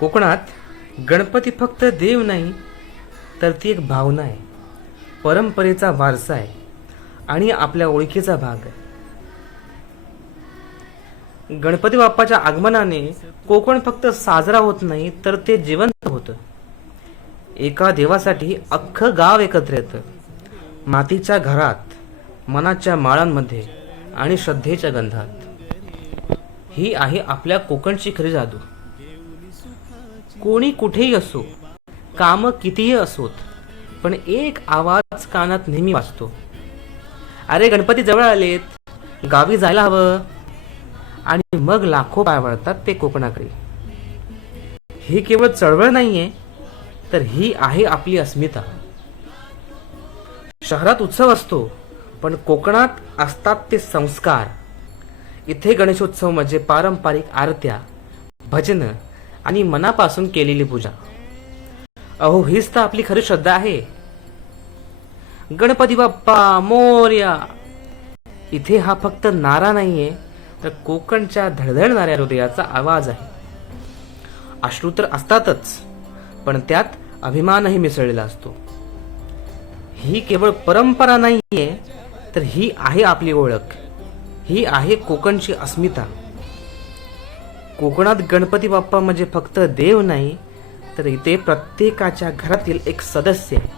कोकणात गणपती फक्त देव नाही, तर ती एक भावना आहे, परंपरेचा वारसा आहे आणि आपल्या ओळखीचा भाग आहे. गणपती बाप्पाच्या आगमनाने कोकण फक्त साजरा होत नाही, तर ते जिवंत होतं. एका देवासाठी अख्खं गाव एकत्र येतं. मातीच्या घरात, मनाच्या माळांमध्ये आणि श्रद्धेच्या गंधात. ही आहे आपल्या कोकणची खरी जादू. कोणी कुठेही असो, काम कितीही असोत, पण एक आवाज कानात नेहमी वाजतो. अरे गणपती जवळ आलेत, गावी जायला हवं. आणि मग लाखो पाय वळतात ते कोकणाकडे. ही केवळ चळवळ नाहीये, तर ही आहे आपली अस्मिता. शहरात उत्सव असतो, पण कोकणात असतात ते संस्कार. इथे गणेशोत्सव म्हणजे पारंपरिक आरत्या, भजन आणि मनापासून केलेली पूजा. अहो, हीच तर आपली खरी श्रद्धा आहे. गणपती बाप्पा मोरया. इथे हा फक्त नारा नाहीये, तर कोकणच्या धडधडणाऱ्या हृदयाचा आवाज आहे. अश्रू तर असतातच, पण त्यात अभिमानही मिसळलेला असतो. ही केवळ परंपरा नाहीये, तर ही आहे आपली ओळख. ही आहे कोकणची अस्मिता. कोकणात गणपती बाप्पा म्हणजे फक्त देव नाही, तर इथे प्रत्येकाच्या घरातील एक सदस्य आहे.